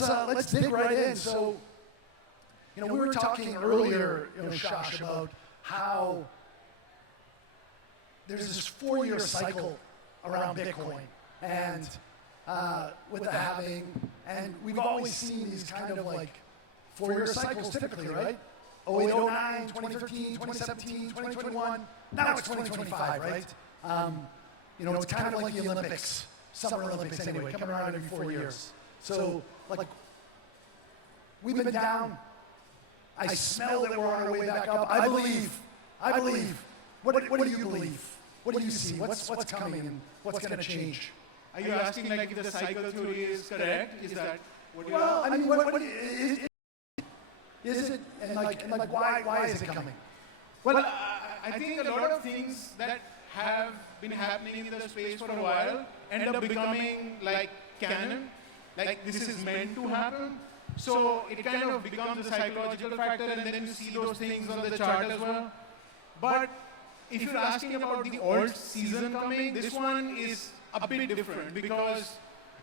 let's dig right in. So, we were talking earlier, Shash, about how there's this 4-year cycle around Bitcoin, and with the halving, and we've always seen these kind of like 4-year cycles typically, right? 08, 09, 2013, 2017, 2021, now it's 2025, right? It's kind of like the Olympics, Summer Olympics anyway, coming around every 4 years. So, like, we've been down. I smell that we're on our way back up. I believe. What do you believe? What do you see? What's coming and what's going to change? Are you asking like if the cycle theory is correct? Is that what you're Well, I mean, what is it? And why is it coming? Well, I think a lot of things that have been happening in the space for a while end up becoming like canon, like this is meant to happen. So it kind of becomes a psychological factor, and then you see those things on the chart as well. But if you're asking about the alt season coming, this one is a bit different, because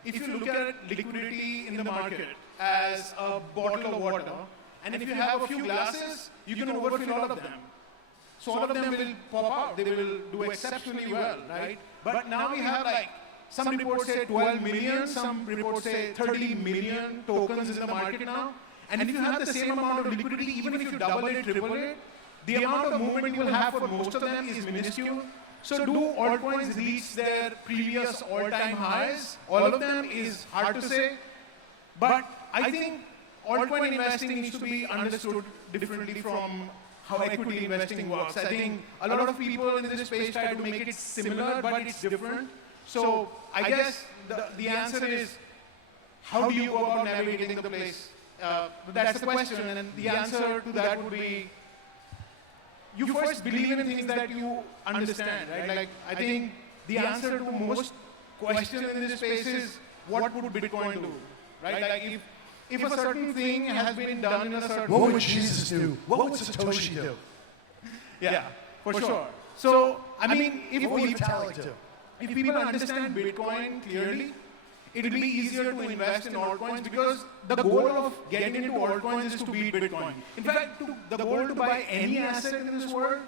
if you look at liquidity in the market as a bottle of water, and if you have a few glasses, you can overfill all of them. So all of them will pop out. They will do exceptionally well, right? But now we have like, some reports say 12 million, some reports say 30 million tokens in the market now. And if you have the same amount of liquidity, even if you double it, triple it, the amount of movement you will have for most of them is minuscule. So do altcoins reach their previous all-time highs? All of them is hard to say. But I think altcoin investing needs to be understood differently from how equity investing works. I think a lot of people in this space try to make it similar, but it's different. So I guess the answer is, how do you go about navigating the place? That's the question, and the answer to that would be, you first believe in things that you understand, right? Like, I think the answer to most questions in this space is, what would Bitcoin do, right? Like, if a certain thing has been done in a certain way. What would Jesus do? What would Satoshi do? Yeah, for sure. So, I mean, if people understand Bitcoin clearly, it'll be easier to invest in altcoins, because the goal of getting into altcoins is to beat Bitcoin. In fact, the goal to buy any asset in this world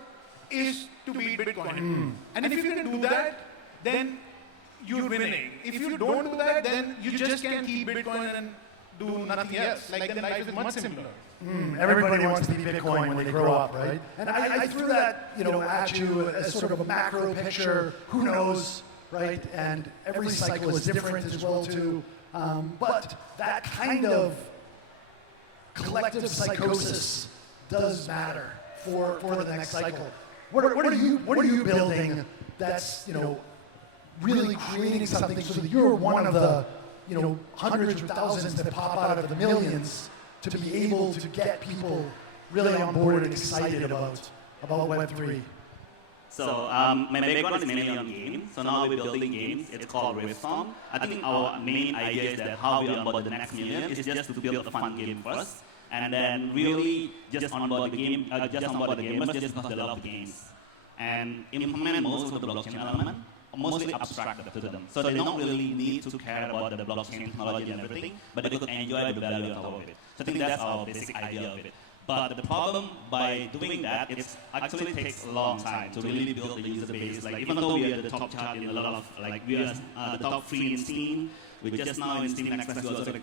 is to beat Bitcoin. And if you can do that, then you're winning. If you don't do that, then you just can't keep Bitcoin and do nothing else. Like, then life is much simpler. Everybody wants to be Bitcoin when they grow up, right? And I threw that, at you as sort of a macro picture. Who knows, right? And every cycle is different as well too. But that kind of collective psychosis does matter for the next cycle. What are you building that's really creating something so that you're one of the hundreds or thousands that pop out of the millions to be able to get people really on board and excited about Web3? So my background is mainly on games. So now we're building games. It's called reshape. I think our main idea is that how we onboard the next million is just to build a fun game first, and then really just onboard the game, gamers just because they love games, and implement most of the blockchain element, mostly abstract to them. So they don't really need to care about the blockchain technology and everything, but they could enjoy the value on top of it. So I think that's our basic idea of it. But the problem by doing that, it actually takes a long time to really build the user base. Like, even though we are the top chart in a lot of, like, we are the top 3 in Steam, we just now in Steam Express, we also like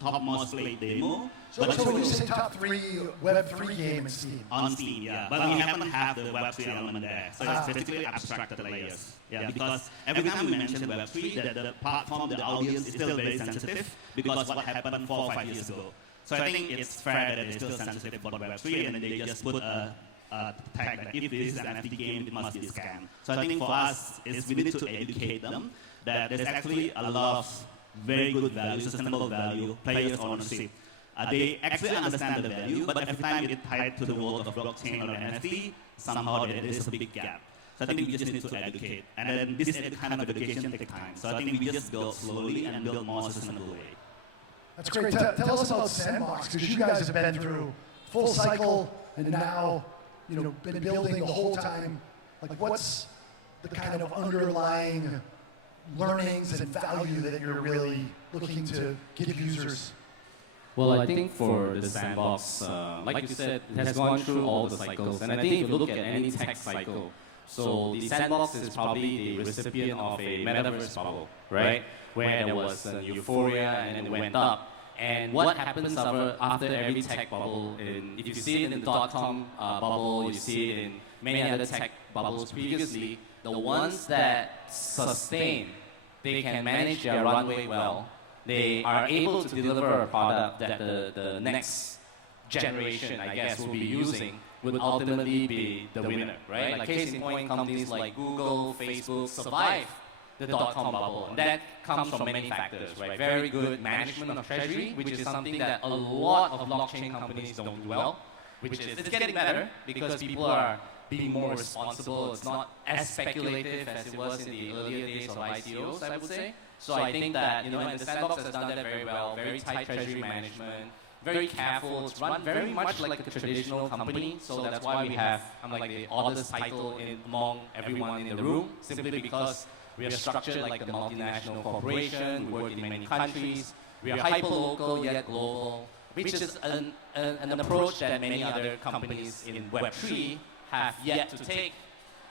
top most played demo. So when you say top 3 Web3 game in Steam? On Steam, yeah. But we haven't have the Web3 element there. So it's basically abstracted layers. Yeah, because every time we mention Web3, the platform, the audience is still very sensitive because what happened 4 or 5 years ago. So I think it's fair that it's still sensitive for Web3, and then they just put a tag that if this is an NFT game, it must be a scam. So I think for us, we need to educate them that there's actually a lot of very good value, sustainable value, players' ownership. They actually understand the value, but every time it's tied to the world of blockchain or NFT, somehow there is a big gap. So I think we just need to educate. And then this kind of education takes time. So I think we just build slowly and build more sustainable way. That's great. Tell us about Sandbox, because you guys have been through full cycle and now, been building the whole time. Like, what's the kind of underlying learnings and value that you're really looking to give users? Well, I think for the Sandbox, like you said, it has gone through all the cycles. And I think if you look at any tech cycle, so the Sandbox is probably the recipient of a metaverse bubble, right? Where there was a euphoria and then it went up. And what happens after every tech bubble, if you see it in the .com bubble, you see it in many other tech bubbles previously, the ones that sustain, they can manage their runway well. They are able to deliver a product that the next generation, I guess, will be using, would ultimately be the winner, right? Like case in point, companies like Google, Facebook survive the .com bubble. And that comes from many factors, right? Very good management of treasury, which is something that a lot of blockchain companies don't do well, which is, it's getting better because people are being more responsible. It's not as speculative as it was in the earlier days of ICOs, I would say. So I think that, and the Sandbox has done that very well, very tight treasury management, very careful. It's run very much like a traditional company, so that's why we have, like the oddest title among everyone in the room, simply because we are structured like a multinational corporation, we work in many countries, we are hyper-local yet global, which is an approach that many other companies in Web3 have yet to take,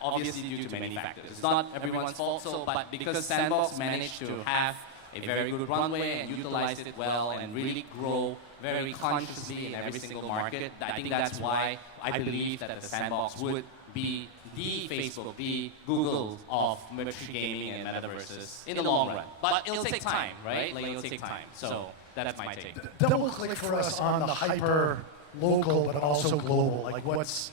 obviously due to many factors. It's not everyone's fault, but because Sandbox managed to have a very good runway and utilize it well and really grow very consciously in every single market, I think that's why I believe that the Sandbox would be the Facebook, the Google of Web3 gaming and metaverses in the long run. But it'll take time, right? Like it'll take time. So that's my take. Double click for us on the hyper local but also global. Like what's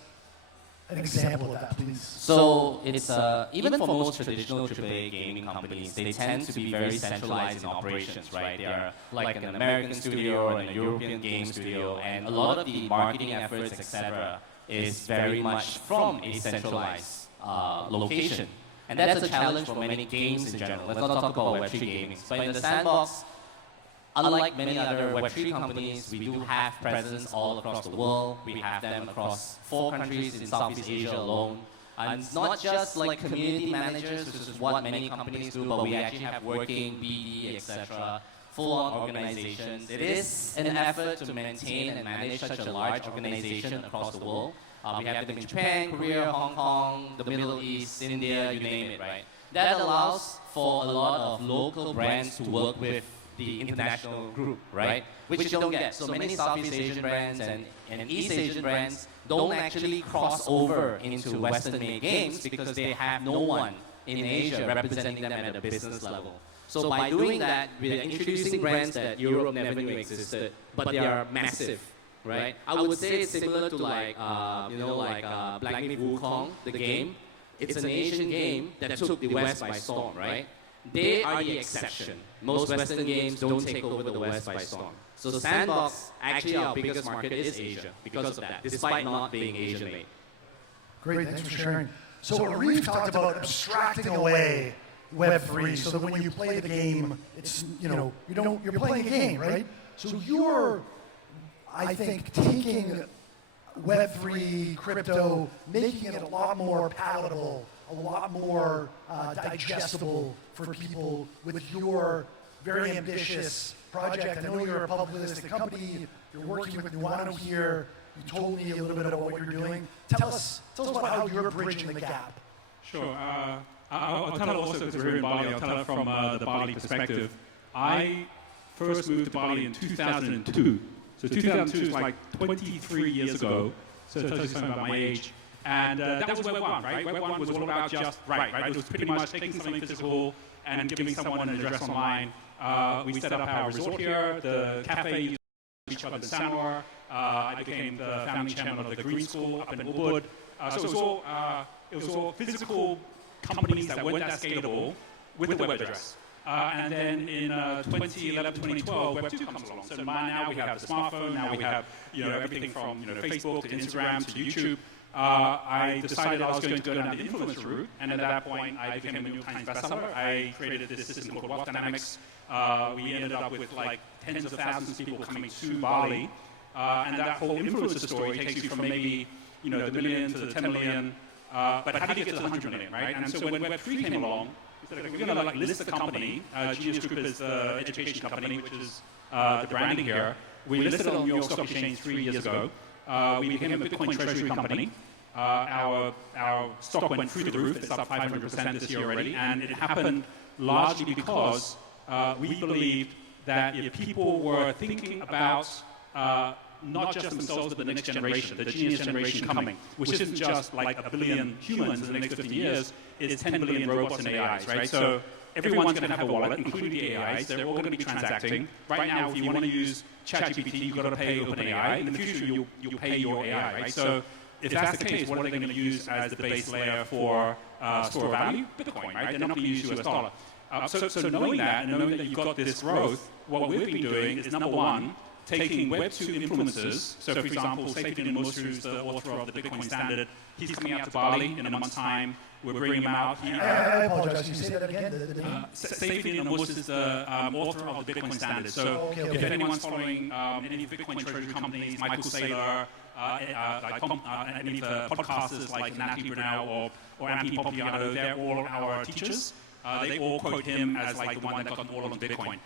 an example of that, please? So it's even for most traditional AAA gaming companies, they tend to be very centralized in operations, right? They are like an American studio and a European game studio, and a lot of the marketing efforts, etc., is very much from a centralized location. And that's a challenge for many games in general. Let's not talk about Web3 gaming. But in the Sandbox, unlike many other Web3 companies, we do have presence all across the world. We have them across 4 countries in Southeast Asia alone. And it's not just like community managers, which is what many companies do, but we actually have working BD, etc., full-on organizations. It is an effort to maintain and manage such a large organization across the world. We have them in Japan, Korea, Hong Kong, the Middle East, India, you name it, right? That allows for a lot of local brands to work with the international group, right? Which you don't get. So many Southeast Asian brands and East Asian brands don't actually cross over into Western-made games because they have no one in Asia representing them at a business level. So by doing that, we are introducing brands that Europe never knew existed, but they are massive, right? I would say it's similar to like, Black Myth Wukong, the game. It's an Asian game that took the West by storm, right? They are the exception. Most Western games don't take over the West by storm. So Sandbox, actually our biggest market is Asia because of that, despite not being Asian-made. Great, thanks for sharing. So Arief talked about abstracting away Web3 so that when you play the game, it's, you're playing a game, right? So you're, I think, taking Web3, crypto, making it a lot more palatable, a lot more digestible for people with your very ambitious project. I know you're a publicly listed company, you're working with Nuano here, you told me a little bit about what you're doing. Tell us about how you're bridging the gap. Sure. I'll tell it also because we're in Bali. I'll tell it from the Bali perspective. I first moved to Bali in 2002. So 2002 is like 23 years ago. So it tells you something about my age. And that was Web 1, right? Web 1 was all about just right? It was pretty much taking something physical and giving someone an address online. We set up our resort here. The cafe used each other in Sanur. I became the founding chairman of the Green School up in Ubud. So it was all physical companies that weren't that scalable with the web address. And then in 2011, 2012, Web 2 comes along. So now we have the smartphone, now we have everything from Facebook to Instagram to YouTube. I decided I was going to go down the influencer route, and at that point, I became a New York Times bestseller. I created this system called Wealth Dynamics. We ended up with like tens of thousands of people coming to Bali, and that whole influencer story takes you from maybe the million to the 10 million. But how do you get to the 100 million, right? And so when Web3 came along, we said, we're going to list the company. Genius Group is the education company, which is the branding here. We listed on New York Stock Exchange 3 years ago. We became a Bitcoin treasury company. Our stock went through the roof. It's up 500% this year already. And it happened largely because we believed that if people were thinking about not just themselves, but the next generation, the genius generation coming, which isn't just like a billion humans in the next 15 years, it's 10 billion robots and AIs, right? So everyone's going to have a wallet, including the AIs. They're all going to be transacting. Right now, if you want to use ChatGPT, you've got to pay OpenAI. In the future, you'll pay your AI, right? So if that's the case, what are they going to use as the base layer for store of value? Bitcoin, right? They're not going to use US dollar. So knowing that, and knowing that you've got this growth, what we've been doing is, number one, taking Web2 influencers. So, for example, Saifedean Mosru is the author of the Bitcoin Standard. He's coming out to Bali in a month's time. We're bringing him out. I apologize. Can you say that again? Saifedean Mosru is the author of the Bitcoin Standard. So, if anyone's following any Bitcoin treasury companies, Michael Saylor, any of the podcasters like Natalie Brunel or Anthony Pompiliano, they're all our teachers. They all quote him as like the one that got all on Bitcoin.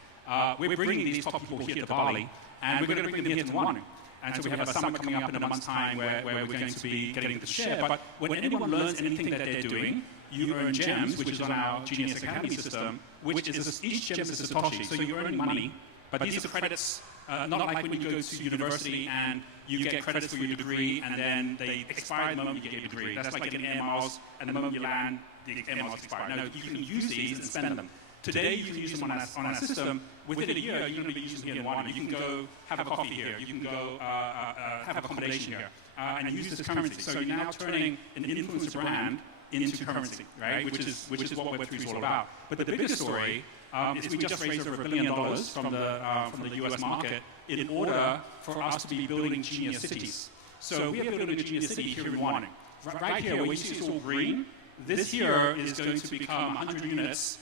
We're bringing these top people here to Bali, and we're going to bring them here to Wong. And so we have a summit coming up in a month's time where we're going to be getting to share. But when anyone learns anything that they're doing, you earn gems, which is on our Genius Academy system, which is each gem is a Satoshi. So you're earning money, but these are credits, not like when you go to university and you get credits for your degree, and then they expire the moment you get your degree. That's like getting air miles, and the moment you land, the air miles expire. No, you can use these and spend them. Today, you can use them on our system. Within a year, you're going to be using them here in Wong. You can go have a coffee here. You can go have accommodation here and use this currency. So you're now turning an influencer brand into currency, right? Which is what Web3 is all about. But the bigger story is we just raised over $1 billion from the US market in order for us to be building genius cities. So we are building a genius city here in Wong. Right here, where you see it's all green, this here is going to become 100 units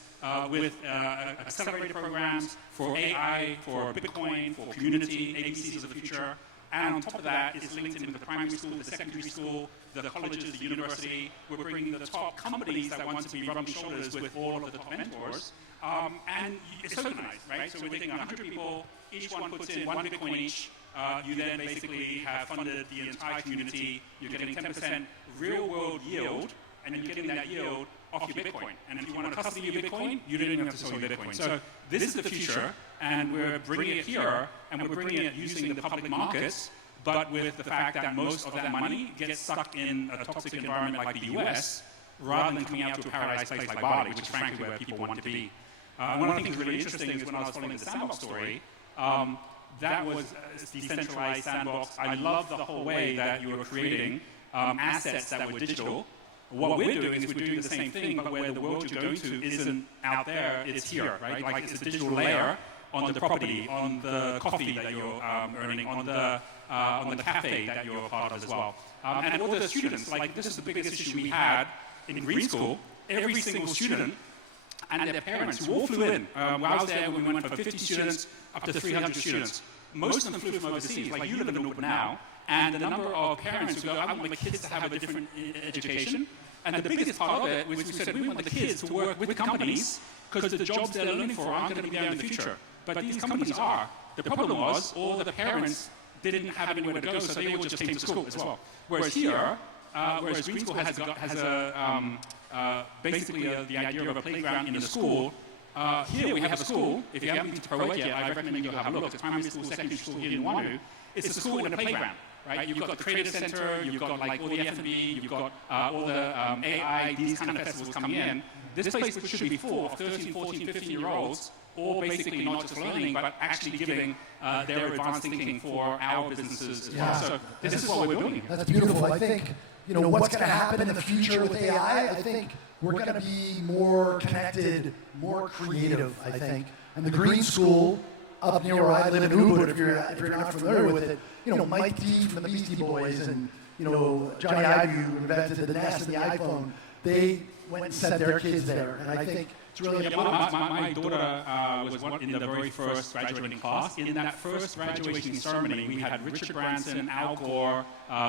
with accelerator programs for AI, for Bitcoin, for community, ABCs of the future. And on top of that is linked in with the primary school, the secondary school, the colleges, the university. We're bringing the top companies that want to be rubbing shoulders with all of the top mentors. And it's tokenized, right? So we're taking 100 people, each one puts in 1 Bitcoin each. You then basically have funded the entire community. You're getting 10% real-world yield, and you're getting that yield off your Bitcoin. And if you want to custody your Bitcoin, you don't even have to sell your Bitcoin. So this is the future, and we're bringing it here, and we're bringing it using the public markets, but with the fact that most of that money gets stuck in a toxic environment like the US, rather than coming out to a paradise place like Bali, which is frankly where people want to be. One of the things really interesting is when I was following the Sandbox story, that was a decentralized Sandbox. I love the whole way that you were creating assets that were digital. What we're doing is we're doing the same thing, but where the world you're going to isn't out there, it's here, right? Like it's a digital layer on the property, on the coffee that you're earning, on the cafe that you're a part of as well. And all the students, like this is the biggest issue we had in green school. Every single student and their parents who all flew in. While I was there, we went from 50 students up to 300 students. Most of them flew from overseas, like you live in Auckland now. And the number of parents who go, I want my kids to have a different education. And the biggest part of it was we said we want the kids to work with companies because the jobs they're learning for aren't going to be there in the future. But these companies are. The problem was all the parents didn't have anywhere to go, so they all just came to school as well. Whereas here, whereas Green School has basically the idea of a playground in a school. Here we have a school. If you haven't been to Pro yet, I recommend you have a look. It's primary school, secondary school here in Wanu. It's a school and a playground. Right? You've got the Creative Center, you've got like all the F&B, you've got all the AI, these kind of festivals coming in. This place which should be full of 13, 14, 15-year-olds, all basically not just learning, but actually giving their advanced thinking for our businesses as well. So this is what we're building. That's beautiful. I think, what's going to happen in the future with AI, I think we're going to be more connected, more creative, I think. And the Green School up near where I live in Ubud, if you're not familiar with it, Mike D from the Beastie Boys and, Johnny Ive, who invented the Nest and the iPhone, they went and sent their kids there. And I think it's really important. My daughter was in the very first graduating class. In that first graduation ceremony, we had Richard Branson, Al Gore,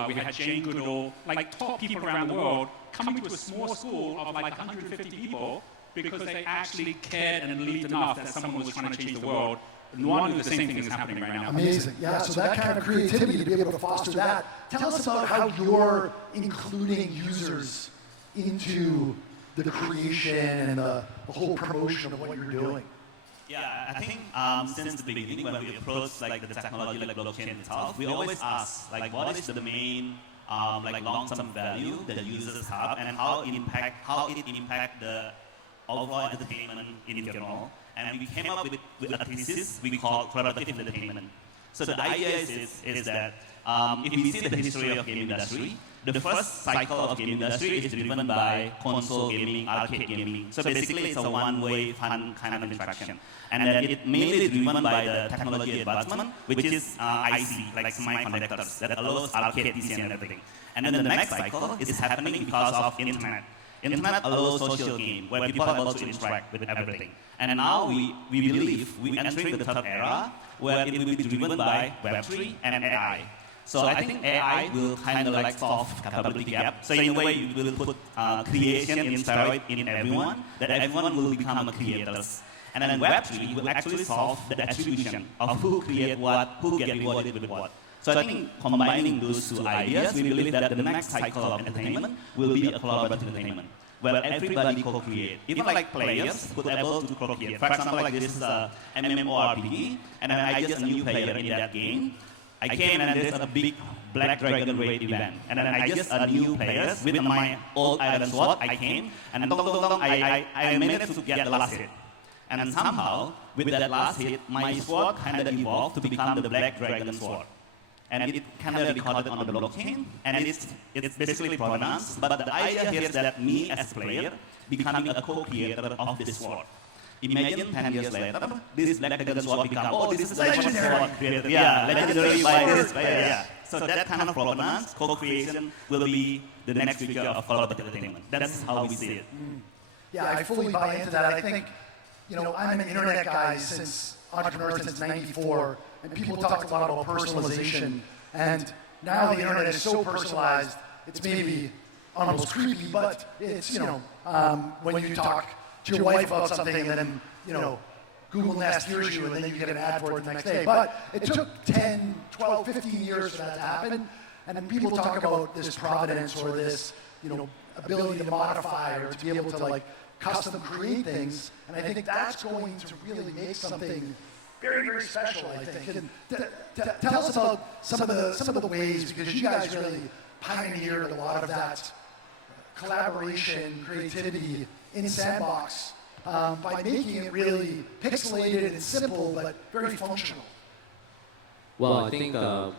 we had Jane Goodall, like top people around the world coming to a small school of like 150 people because they actually cared and believed enough that someone was trying to change the world one of the same thing is happening right now. Amazing. Yeah, so that kind of creativity to be able to foster that. Tell us about how you're including users into the creation and the whole promotion of what you're doing. Yeah, I think since the beginning when we approach like the technology like blockchain itself, we always ask like what is the main like long-term value that users have and how it impact the overall entertainment in general. And we came up with a thesis we call collaborative entertainment. So the idea is that if we see the history of game industry, the first cycle of game industry is driven by console gaming, arcade gaming. So basically it's a one-way fun kind of interaction. And then it mainly driven by the technology advancement, which is IC, like semiconductors, that allows arcade PC and everything. And then the next cycle is happening because of internet. Internet allows social game where people are able to interact with everything. And now we believe we're entering the third era where it will be driven by Web3 and AI. So I think AI will kind of like solve capability gap. So in a way, you will put creation in steroid in everyone, that everyone will become creators. And then Web3 will actually solve the attribution of who create what, who get rewarded with what. So I think combining those two ideas, we believe that the next cycle of entertainment will be a collaborative entertainment, where everybody co-create. Even like players who are able to co-create. For example, like this is a MMORPG, and then I just a new player in that game. I came and there's a big Black Dragon Raid event. And then I just a new players with my old Iron Sword, I came, and I managed to get the last hit. And then somehow, with that last hit, my sword kind of evolved to become the Black Dragon Sword. And it kind of recorded on the blockchain, and it's basically provenance. But the idea here is that me as a player becoming a co-creator of this sword. Imagine 10 years later, this Black Dragon Sword become, oh, this is like sword created. Yeah, legendary by this player. Yeah. So that kind of provenance, co-creation, will be the next future of collaborative entertainment. That's how we see it. Yeah, I fully buy into that. I think, I'm an internet guy since entrepreneur since '94, and people talk a lot about personalization. And now the internet is so personalized, it's maybe almost creepy, but it's, when you talk to your wife about something and then, Google Nest hears you and then you get an ad for it the next day. But it took 10, 12, 15 years for that to happen. And then people talk about this provenance or this, ability to modify or to be able to like custom create things. And I think that's going to really make something very, very special, I think. And tell us about some of the ways, because you guys really pioneered a lot of that collaboration, creativity in Sandbox by making it really pixelated and simple, but very functional. Well, I think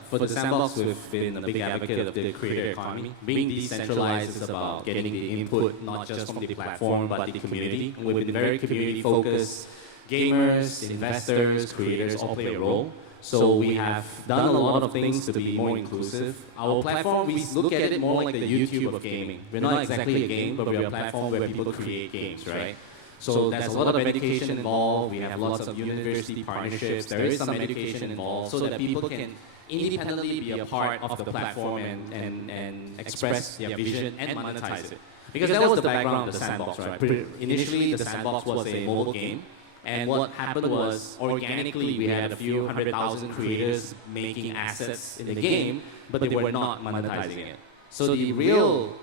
for the Sandbox, we've been a big advocate of the creator economy. Being decentralized is about getting the input not just from the platform, but the community. And we've been very community-focused. Gamers, investors, creators all play a role. So we have done a lot of things to be more inclusive. Our platform, we look at it more like the YouTube of gaming. We're not exactly a game, but we're a platform where people create games, right? So there's a lot of education involved. We have lots of university partnerships. There is some education involved so that people can independently be a part of the platform and express their vision and monetize it. Because that was the background of the Sandbox, right? Initially, the Sandbox was a mobile game. And what happened was, organically, we had a few 100,000 creators making assets in the game, but they were not monetizing it. So the real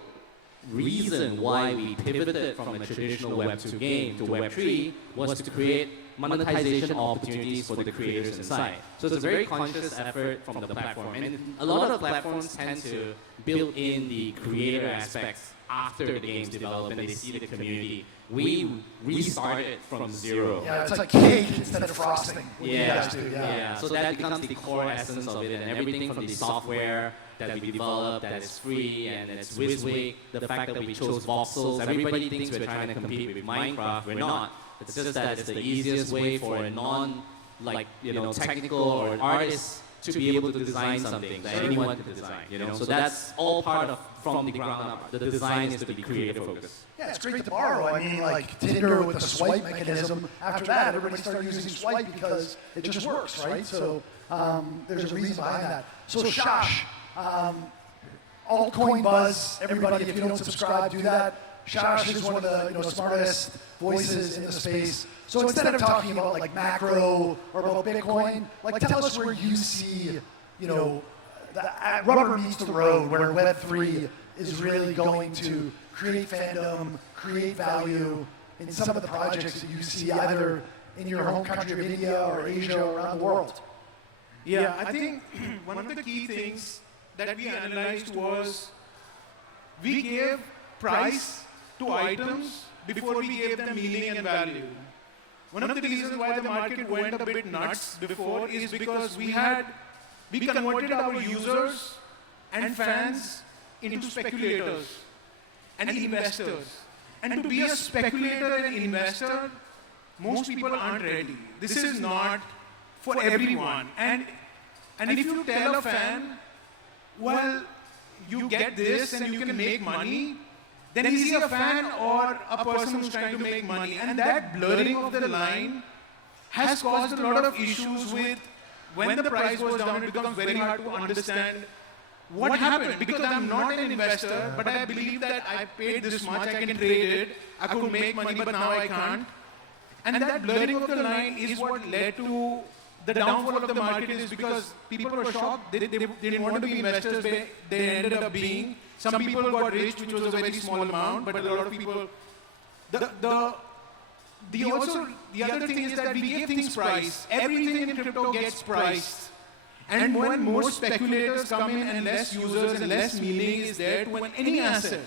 reason why we pivoted from a traditional Web2 game to Web3 was to create monetization opportunities for the creators inside. So it's a very conscious effort from the platform. And a lot of platforms tend to build in the creator aspects after the game's development. They see the community. We restarted from zero. Yeah, it's like cake instead of frosting. Yeah. So that becomes the core essence of it, and everything from the software that we developed that is free and it's WYSIWYG, the fact that we chose voxels. Everybody thinks we're trying to compete with Minecraft. We're not. It's just that it's the easiest way for a technical or an artist to be able to design something that anyone can design. So that's all part of from the ground up. The design is to be creative focused. Yeah, it's great to borrow. I mean, like Tinder with the swipe mechanism. After that, everybody started using swipe because it just works, right? So there's a reason behind that. So Shash, altcoin buzz. Everybody, if you don't subscribe, do that. Shash is one of the smartest voices in the space. So instead of talking about like macro or about Bitcoin, like tell us where you see, the rubber meets the road, where Web3 is really going to create fandom, create value in some of the projects that you see either in your home country of India or Asia or around the world. Yeah, I think one of the key things that we analyzed was we gave price to items before we gave them meaning and value. One of the reasons why the market went a bit nuts before is because we converted our users and fans into speculators and investors. And to be a speculator and investor, most people aren't ready. This is not for everyone. And if you tell a fan, well, you get this and you can make money, then is he a fan or a person who's trying to make money? And that blurring of the line has caused a lot of issues with when the price goes down, it becomes very hard to understand what happened. Because I'm not an investor, but I believe that I paid this much, I can trade it, I could make money, but now I can't. And that blurring of the line is what led to the downfall of the market, is because people were shocked. They didn't want to be investors, they ended up being. Some people got rich, which was a very small amount, but a lot of people. The other thing is that we give things price. Everything in crypto gets priced. And when more speculators come in and less users and less meaning is there to any asset,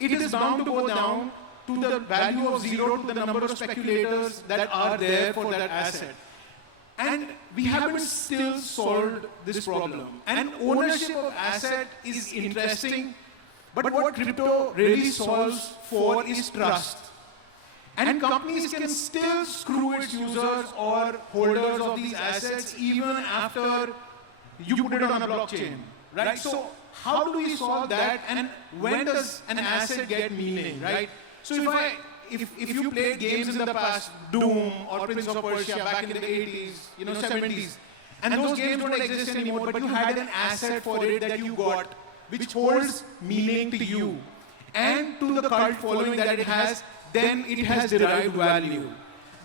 it is bound to go down to the value of zero to the number of speculators that are there for that asset. And we haven't still solved this problem. And ownership of asset is interesting, but what crypto really solves for is trust. And companies can still screw its users or holders of these assets even after you put it on a blockchain, right? So how do we solve that, and when does an asset get meaning, right? So if you played games in the past, Doom or Prince of Persia back in the 80s, 70s, and those games don't exist anymore, but you had an asset for it that you got, which holds meaning to you and to the cult following that it has, then it has derived value.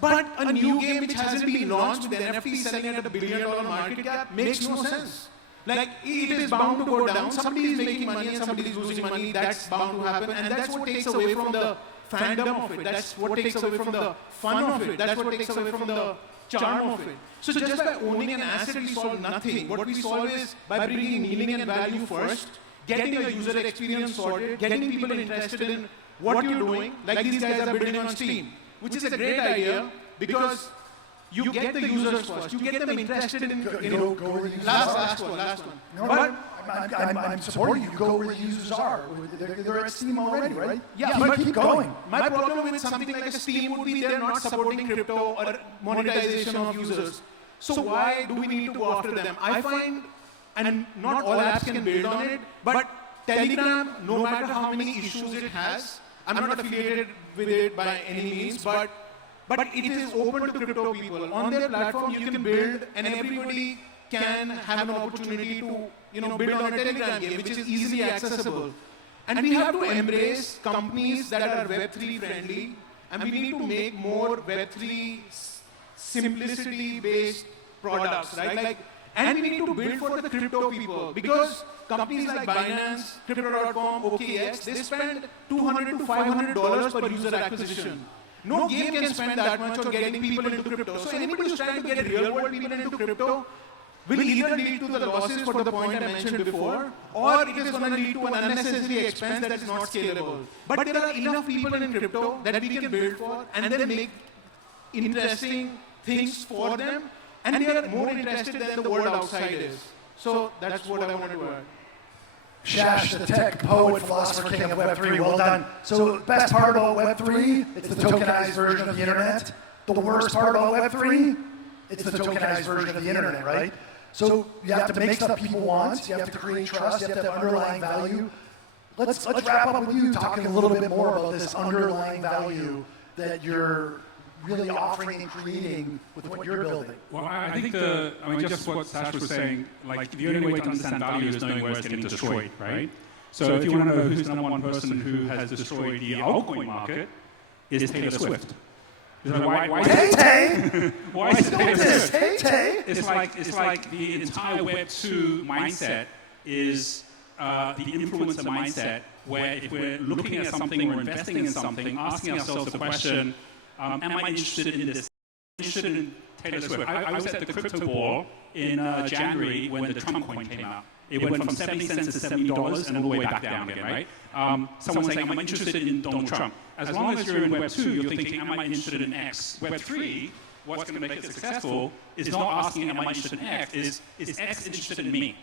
But a new game which hasn't been launched with NFT selling at $1 billion market cap makes no sense. Like, it is bound to go down. Somebody is making money and somebody is losing money. That's bound to happen. And that's what takes away from the fandom of it. That's what takes away from the fun of it. That's what takes away from the charm of it. So just by owning an asset, we solve nothing. What we solve is by bringing meaning and value first, getting a user experience sorted, getting people interested in what you're doing, like these guys are building on Steam, which is a great idea because you get the users first, you get them interested in, last one. No, but I'm supporting you. Go where the users are. They're at Steam already, right? Yeah, but keep going. My problem with something like a Steam would be they're not supporting crypto or monetization of users. So why do we need to go after them? I find, and not all apps can build on it, but Telegram, no matter how many issues it has, I'm not affiliated with it by any means, but it is open to crypto people. On their platform, you can build, and everybody can have an opportunity to, build on a Telegram game, which is easily accessible. And we have to embrace companies that are Web3 friendly, and we need to make more Web3 simplicity-based products, right? And we need to build for the crypto people, because companies like Binance, Crypto.com, OKX, they spend $200 to $500 per user acquisition. No game can spend that much on getting people into crypto. So anybody who's trying to get real-world people into crypto will either lead to the losses for the point I mentioned before, or it is going to lead to an unnecessary expense that is not scalable. But there are enough people in crypto that we can build for and then make interesting things for them, and they are more interested than the world outside is. So that's what I wanted to add. Shash, the tech poet, philosopher, king of Web3, well done. So the best part about Web3, it's the tokenized version of the internet. The worst part about Web3, it's the tokenized version of the internet, right? So you have to make stuff people want, you have to create trust, you have to have underlying value. Let's wrap up with you talking a little bit more about this underlying value that you're really offering and creating with what you're building. Well, I think just what Sash was saying, like the only way to understand value is knowing where it's getting destroyed, right? So if you want to know who's the number one person who has destroyed the altcoin market, is Taylor Swift. Why is it Taylor Swift? It's like the entire Web2 mindset is the influencer mindset, where if we're looking at something or investing in something, asking ourselves the question, am I interested in this? Interested in Taylor Swift? I was at the crypto ball in January when the Trump coin came out. It went from 70 cents to $70 and all the way back down again, right? Someone saying, am I interested in Donald Trump? As long as you're in Web 2, you're thinking, am I interested in X? Web 3, what's going to make it successful is not asking, am I interested in X? Is X interested in me?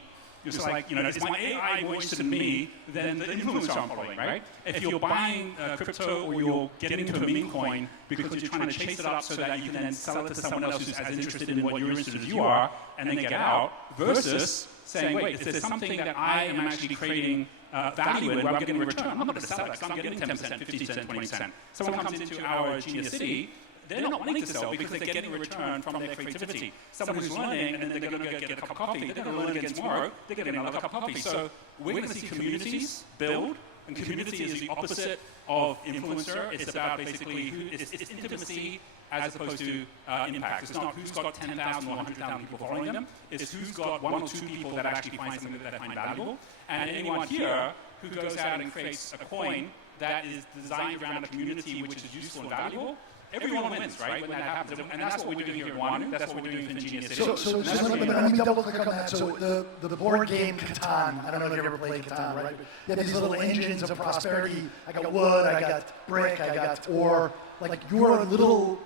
It's like, is my AI more interested in me than the influencer I'm following, right? If you're buying crypto or you're getting into a meme coin because you're trying to chase it up so that you can then sell it to someone else who's as interested in what you're interested as you are and then get out, versus saying, wait, is there something that I am actually creating value in where I'm getting a return? I'm not going to sell it because I'm getting 10%, 15%, 20%. Someone comes into our Genius City, they're not wanting to sell because they're getting a return from their creativity. Someone who's learning and then they're going to get a cup of coffee, they're going to learn again tomorrow, they're getting another cup of coffee. So we're going to see communities build, and community is the opposite of influencer. It's about basically it's intimacy as opposed to impact. It's not who's got 10,000 or 100,000 people following them. It's who's got one or two people that actually find something that they find valuable. And anyone here who goes out and creates a coin that is designed around a community which is useful and valuable, everyone wins, right, when that happens. And that's what we're doing here in Wanu. That's what we're doing in Genius City. So let me double click on that. So the board game Catan, I don't know if you've ever played Catan, right? You have these little engines of prosperity. I got wood, I got brick, I got ore. Like your little,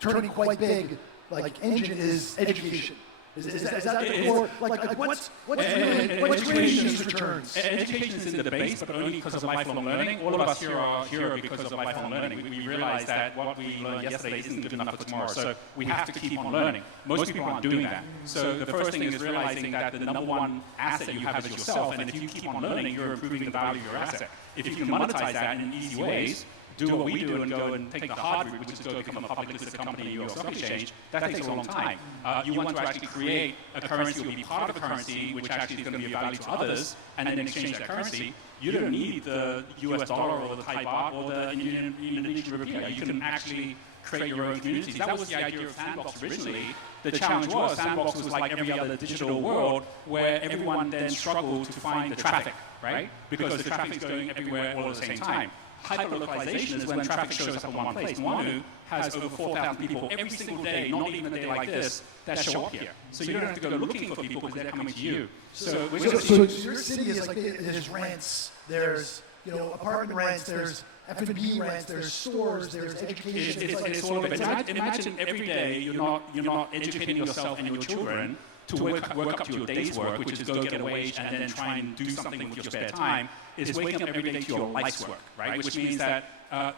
turning quite big, like engine is education. Is that the core? Like what's creating these returns? Education is in the base, but only because of lifelong learning. All of us here are here because of lifelong learning. We realize that what we learned yesterday isn't good enough for tomorrow, so we have to keep on learning. Most people aren't doing that. So the first thing is realizing that the number one asset you have is yourself, and if you keep on learning, you're improving the value of your asset. If you can monetize that in easy ways, do what we do and go and take the hard route, which is go become a public listed company in the New York Stock Exchange, that takes a long time. You want to actually create a currency or be part of a currency which actually is going to be of value to others, and then exchange that currency. You don't need the US dollar or the Thai baht or the Indonesian rupiah. You can actually create your own communities. That was the idea of Sandbox originally. The challenge was Sandbox was like every other digital world where everyone then struggled to find the traffic, right? Because the traffic is going everywhere all at the same time. Hyperlocalization is when traffic shows up in one place. Wanu has over 4,000 people every single day, not even a day like this, that show up here. So you don't have to go looking for people because they're coming to you. So your city is like, there's rents, there's apartment rents, there's F&B rents, there's stores, there's education. It's all of it. Imagine every day you're not educating yourself and your children to work up to your day's work, which is go get a wage and then try and do something with your spare time, is waking up every day to your life's work, right? Which means that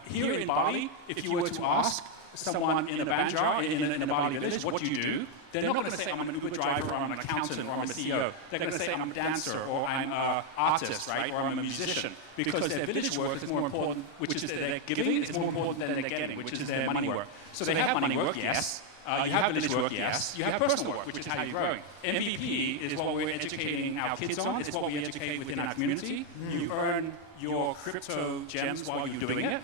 here in Bali, if you were to ask someone in a Banjar, in a Bali village, what do you do? They're not going to say, I'm an Uber driver, or I'm an accountant, or I'm a CEO. They're going to say, I'm a dancer, or I'm an artist, right? Or I'm a musician. Because their village work is more important, which is their giving, is more important than their getting, which is their money work. So they have money work, yes. You have village work, yes. You have personal work, which is how you're growing. MVP is what we're educating our kids on. It's what we educate within our community. You earn your crypto gems while you're doing it.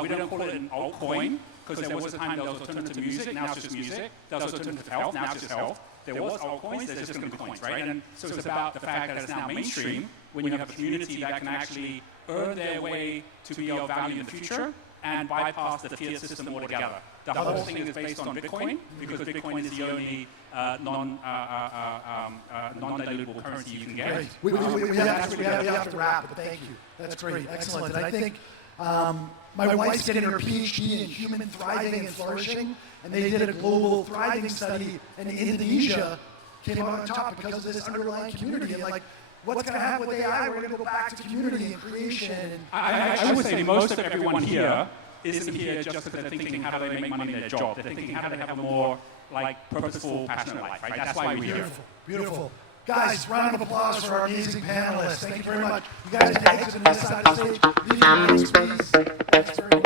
We don't call it an altcoin, because there was a time that was alternative music, now it's just music. There was alternative health, now it's just health. There was altcoins, there's just going to be coins, right? And so it's about the fact that it's now mainstream, when you have a community that can actually earn their way to be of value in the future, and bypass the fiat system altogether. The whole thing is based on Bitcoin, because Bitcoin is the only non-dilutable currency you can get. Great. We have to wrap, but thank you. That's great. Excellent. And I think my wife's getting her PhD in human thriving and flourishing, and they did a global thriving study, and Indonesia came out on top because of this underlying community. And like, what's going to happen with AI? We're going to go back to community and creation. I would say most of everyone here isn't here just because they're thinking how do they make money in their job. They're thinking how do they have a more purposeful, passionate life, right? That's why we're here. Beautiful, beautiful. Guys, round of applause for our amazing panelists. Thank you very much. You guys can exit on this side of the stage. Leave your hands, please. That's very